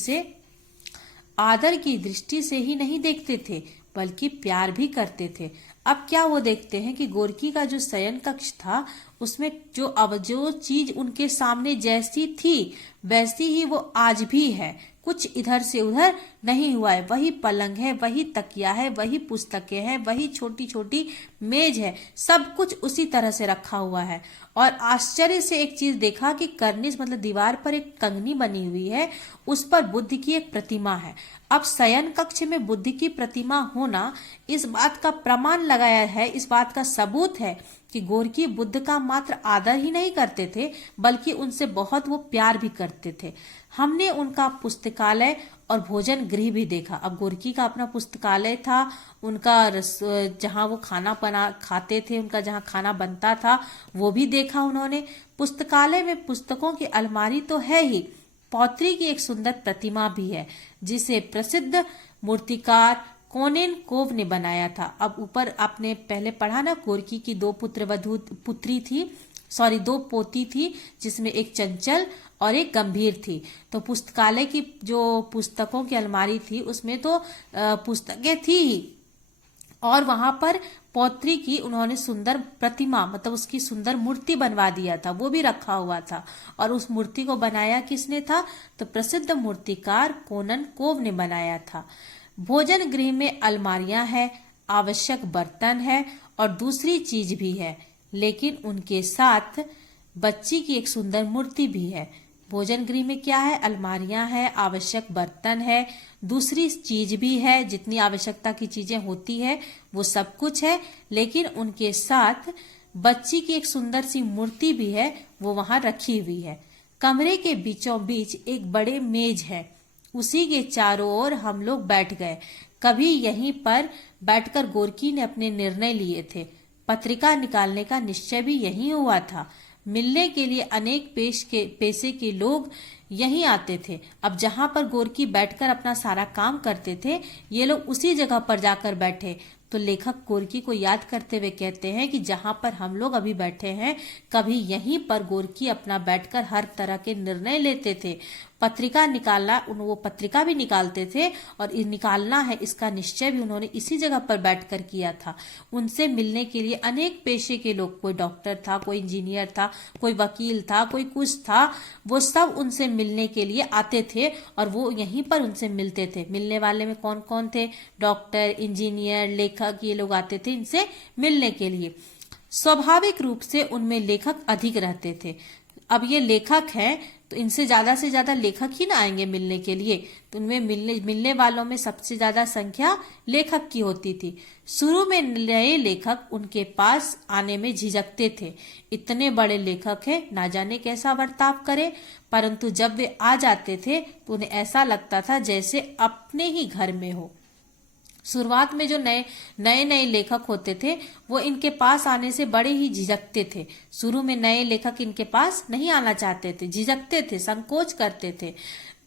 से ही नहीं देखते थे, बल्कि प्यार भी करते थे। अब क्या वो देखते हैं कि गोरकी का जो शयन कक्ष था, उसमें जो चीज उनके सामने जैसी थी वैसी ही वो आज भी है, कुछ इधर से उधर नहीं हुआ है। वही पलंग है, वही तकिया है, वही पुस्तकें हैं, वही छोटी छोटी मेज है, सब कुछ उसी तरह से रखा हुआ है। और आश्चर्य से एक चीज देखा कि करनिस मतलब दीवार पर एक कंगनी बनी हुई है, उस पर बुद्ध की एक प्रतिमा है। अब शयन कक्ष में बुद्ध की प्रतिमा होना इस बात का प्रमाण लगाया है, इस बात का सबूत है कि गोरकी बुद्ध का मात्र आदर ही नहीं करते थे, बल्कि उनसे बहुत वो प्यार भी करते थे। हमने उनका पुस्तकालय और भोजन गृह भी देखा। अब गोरकी का अपना पुस्तकालय था, उनका जहाँ वो खाना खाते थे, उनका जहाँ खाना बनता था, वो भी देखा उन्होंने। पुस्तकालय में पुस्तकों की अलमारी तो है ही, पौत्री की एक सुंदर प्रतिमा भी है, जिसे प्रसिद्ध मूर्तिकार कोनेनकोव ने बनाया था। अब ऊपर आपने पहले पढ़ा ना, गोरकी की 2 पोती थी, जिसमें एक चंचल और एक गंभीर थी। तो पुस्तकालय की जो पुस्तकों की अलमारी थी, उसमें तो पुस्तकें थी ही, और वहां पर पौत्री की उन्होंने सुंदर प्रतिमा मतलब उसकी सुंदर मूर्ति बनवा दिया था, वो भी रखा हुआ था। और उस मूर्ति को बनाया किसने था? तो प्रसिद्ध मूर्तिकार कोनेनकोव ने बनाया था। भोजन गृह में अलमारियां हैं, आवश्यक बर्तन है और दूसरी चीज भी है, लेकिन उनके साथ बच्ची की एक सुंदर मूर्ति भी है। भोजन गृह में क्या है, अलमारियां है, आवश्यक बर्तन है, दूसरी चीज भी है, जितनी आवश्यकता की चीजें होती है वो सब कुछ है, लेकिन उनके साथ बच्ची की एक सुंदर सी मूर्ति भी है, वो वहां रखी हुई है। कमरे के बीचों बीच एक बड़े मेज है, उसी के चारों ओर हम लोग बैठ गए। कभी यहीं पर बैठकर गोरकी ने अपने निर्णय लिए थे। पत्रिका निकालने का निश्चय भी यहीं हुआ था। मिलने के लिए अनेक पेशे के लोग यहीं आते थे। अब जहां पर गोरकी बैठकर अपना सारा काम करते थे, ये लोग उसी जगह पर जाकर बैठे। तो लेखक गोरकी को याद करते हुए कहते हैं कि जहां पर हम लोग अभी बैठे हैं, कभी यहीं पर गोरकी अपना बैठकर हर तरह के निर्णय लेते थे। पत्रिका निकालना, वो पत्रिका भी निकालते थे और निकालना है इसका निश्चय भी उन्होंने इसी जगह पर बैठकर किया था। उनसे मिलने के लिए अनेक पेशे के लोग, कोई डॉक्टर था, कोई इंजीनियर था, कोई वकील था, कोई कुछ था, वो सब उनसे मिलने के लिए आते थे और वो यहीं पर उनसे मिलते थे। मिलने वाले में कौन कौन थे? डॉक्टर, इंजीनियर, लेखक, ये लोग आते थे इनसे मिलने के लिए। स्वाभाविक रूप से उनमें लेखक अधिक रहते थे। अब ये लेखक हैं तो इनसे ज्यादा से ज्यादा लेखक ही ना आएंगे मिलने के लिए, तो उनमें मिलने वालों में सबसे ज्यादा संख्या लेखक की होती थी। शुरू में नए लेखक उनके पास आने में झिझकते थे। इतने बड़े लेखक हैं, ना जाने कैसा बर्ताव करे, परंतु जब वे आ जाते थे तो उन्हें ऐसा लगता था जैसे अपने ही घर में हो। शुरुआत में जो नए नए लेखक होते थे वो इनके पास आने से बड़े ही झिझकते थे। शुरू में नए लेखक इनके पास नहीं आना चाहते थे, झिझकते थे, संकोच करते थे।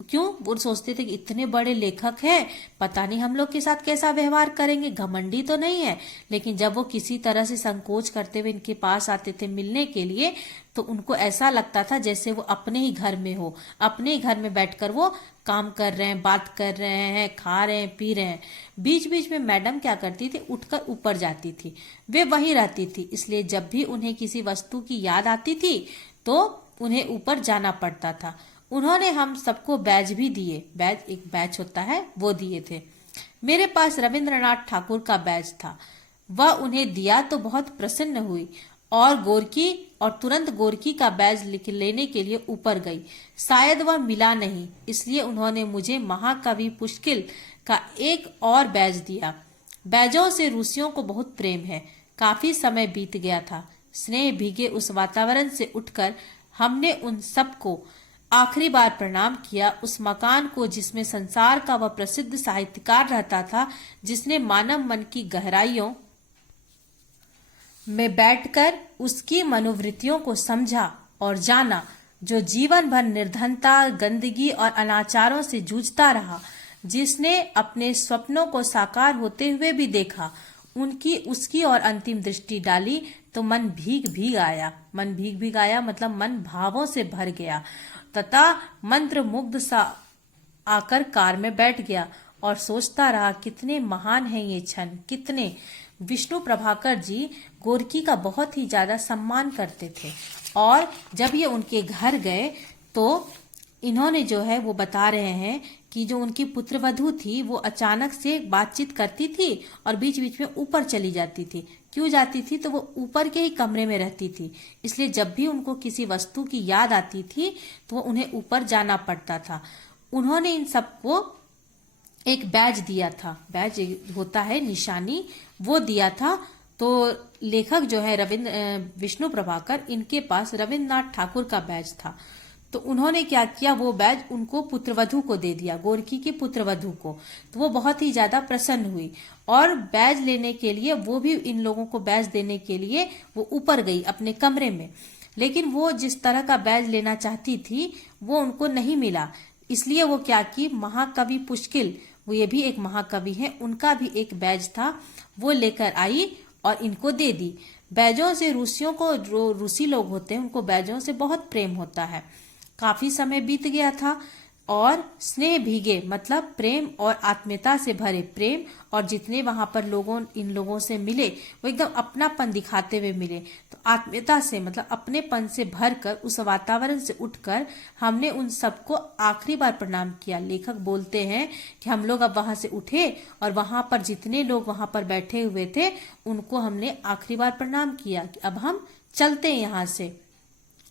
क्यों? वो सोचते थे कि इतने बड़े लेखक हैं, पता नहीं हम लोग के साथ कैसा व्यवहार करेंगे, घमंडी तो नहीं है। लेकिन जब वो किसी तरह से संकोच करते हुए इनके पास आते थे मिलने के लिए, तो उनको ऐसा लगता था जैसे वो अपने ही घर में हो, अपने ही घर में बैठकर वो काम कर रहे हैं, बात कर रहे हैं, खा रहे हैं, पी रहे हैं। बीच बीच में मैडम क्या करती थी, उठकर ऊपर जाती थी। वे वहीं रहती थी, इसलिए जब भी उन्हें किसी वस्तु की याद आती थी तो उन्हें ऊपर जाना पड़ता था। उन्होंने हम सबको बैज भी दिए, एक बैच होता है वो दिए थे। मेरे पास रविंद्रनाथ ठाकुर का बैच था, वह उन्हें दिया तो बहुत प्रसन्न हुई और तुरंत गोरकी का बैज लेने के लिए ऊपर गई। शायद वह मिला नहीं, इसलिए उन्होंने मुझे महाकवि पुष्किल का एक और बैज दिया। बैजों से रूसियों को बहुत प्रेम है। काफी समय बीत गया था। स्नेह भीगे उस वातावरण से उठकर हमने उन सबको आखिरी बार प्रणाम किया। उस मकान को जिसमें संसार का वह प्रसिद्ध साहित्यकार रहता था, जिसने मानव मन की गहराइयों में बैठकर उसकी मनोवृत्तियों को समझा और जाना, जो जीवन भर निर्धनता, गंदगी और अनाचारों से जूझता रहा, जिसने अपने स्वप्नों को साकार होते हुए भी देखा, उसकी और अंतिम दृष्टि डाली तो मन भीग आया मतलब मन भावों से भर गया तथा मंत्र मुग्ध सा आकर कार में बैठ गया और सोचता रहा, कितने महान हैं ये क्षण, कितने। विष्णु प्रभाकर जी गोरकी का बहुत ही ज्यादा सम्मान करते थे और जब ये उनके घर गए तो इन्होंने जो है वो बता रहे हैं कि जो उनकी पुत्रवधू थी वो अचानक से बातचीत करती थी और बीच बीच में ऊपर चली जाती थी। क्यों जाती थी? तो वो ऊपर के ही कमरे में रहती थी, इसलिए जब भी उनको किसी वस्तु की याद आती थी तो वो उन्हें ऊपर जाना पड़ता था। उन्होंने इन सबको एक बैज दिया था, बैज होता है निशानी, वो दिया था। तो लेखक जो है विष्णु प्रभाकर, इनके पास रविन्द्रनाथ ठाकुर का बैज था। तो उन्होंने क्या किया, वो बैज उनको पुत्रवधू को दे दिया, गोरकी की पुत्रवधू को। तो वो बहुत ही ज्यादा प्रसन्न हुई और बैज लेने के लिए, वो भी इन लोगों को बैज देने के लिए वो ऊपर गई अपने कमरे में। लेकिन वो जिस तरह का बैज लेना चाहती थी वो उनको नहीं मिला, इसलिए वो क्या की, महाकवि पुष्किल, वो ये भी एक महाकवि है, उनका भी एक बैज था, वो लेकर आई और इनको दे दी। बैजों से रूसियों को, जो रूसी लोग होते हैं उनको बैजों से बहुत प्रेम होता है। काफी समय बीत गया था और स्नेह भीगे मतलब प्रेम और आत्मीयता से भरे प्रेम, और जितने वहां पर इन लोगों से मिले वो एकदम अपनापन दिखाते हुए मिले। तो आत्मीयता से मतलब अपनेपन से भरकर उस वातावरण से उठकर हमने उन सबको आखिरी बार प्रणाम किया। लेखक बोलते हैं कि हम लोग अब वहां से उठे और वहां पर जितने लोग वहां पर बैठे हुए थे उनको हमने आखिरी बार प्रणाम किया कि अब हम चलते हैं यहाँ से।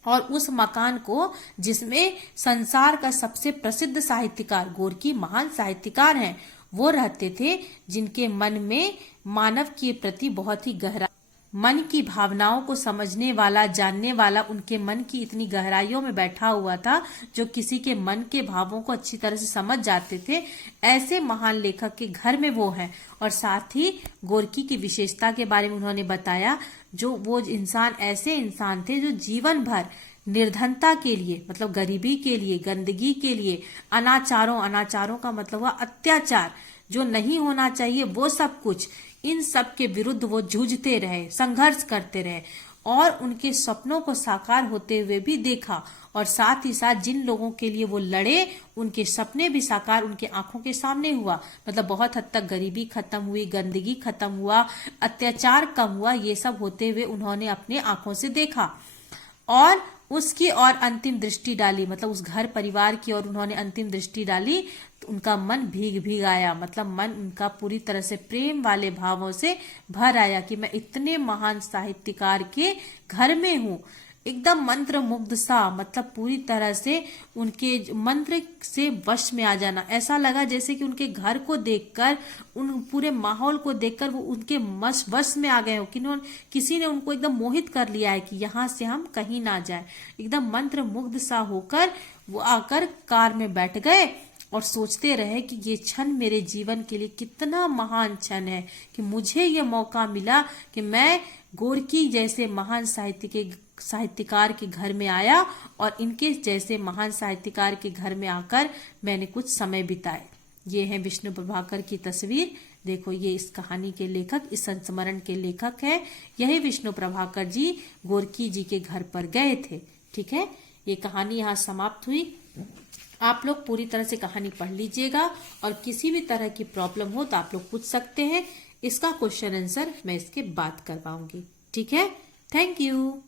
और उस मकान को जिसमें संसार का सबसे प्रसिद्ध साहित्यकार, गोरकी महान साहित्यकार हैं, वो रहते थे, जिनके मन में मानव के प्रति बहुत ही गहरा, मन की भावनाओं को समझने वाला, जानने वाला, उनके मन की इतनी गहराइयों में बैठा हुआ था, जो किसी के मन के भावों को अच्छी तरह से समझ जाते थे। ऐसे महान लेखक के घर में वो हैं। और साथ ही गोरकी की विशेषता के बारे में उन्होंने बताया, जो वो इंसान ऐसे इंसान थे जो जीवन भर निर्धनता के लिए, मतलब गरीबी के लिए, गंदगी के लिए, अनाचारों का मतलब हुआ अत्याचार, जो नहीं होना चाहिए वो सब कुछ, इन सब के विरुद्ध वो जूझते रहे, संघर्ष करते रहे और उनके सपनों को साकार होते हुए भी देखा। और साथ ही साथ जिन लोगों के लिए वो लड़े, उनके सपने भी साकार उनके आंखों के सामने हुआ। मतलब बहुत हद तक गरीबी खत्म हुई, गंदगी खत्म हुआ, अत्याचार कम हुआ, ये सब होते हुए उन्होंने अपने आंखों से देखा और उसकी और अंतिम दृष्टि डाली। मतलब उस घर परिवार की और उन्होंने अंतिम दृष्टि डाली तो उनका मन भीग आया। मतलब मन उनका पूरी तरह से प्रेम वाले भावों से भर आया कि मैं इतने महान साहित्यकार के घर में हूँ। एकदम मंत्र मुग्ध सा, मतलब पूरी तरह से उनके मंत्र से वश में आ जाना। ऐसा लगा जैसे कि उनके घर को देखकर, उन पूरे माहौल को देखकर वो उनके वश में आ गए हो, कि किसी ने उनको एकदम मोहित कर लिया है कि यहाँ से हम कहीं ना जाए। एकदम मंत्र मुग्ध सा होकर वो आकर कार में बैठ गए और सोचते रहे कि ये क्षण मेरे जीवन के लिए कितना महान क्षण है, कि मुझे ये मौका मिला कि मैं गोरकी जैसे महान साहित्यकार के घर में आया और इनके जैसे महान साहित्यकार के घर में आकर मैंने कुछ समय बिताए। ये है विष्णु प्रभाकर की तस्वीर। देखो, ये इस कहानी के लेखक, इस संस्मरण के लेखक है। यही विष्णु प्रभाकर जी गोरकी जी के घर पर गए थे। ठीक है, ये कहानी यहाँ समाप्त हुई। आप लोग पूरी तरह से कहानी पढ़ लीजिएगा और किसी भी तरह की प्रॉब्लम हो तो आप लोग पूछ सकते हैं। इसका क्वेश्चन आंसर मैं इसके बाद करवाऊंगी। ठीक है, थैंक यू।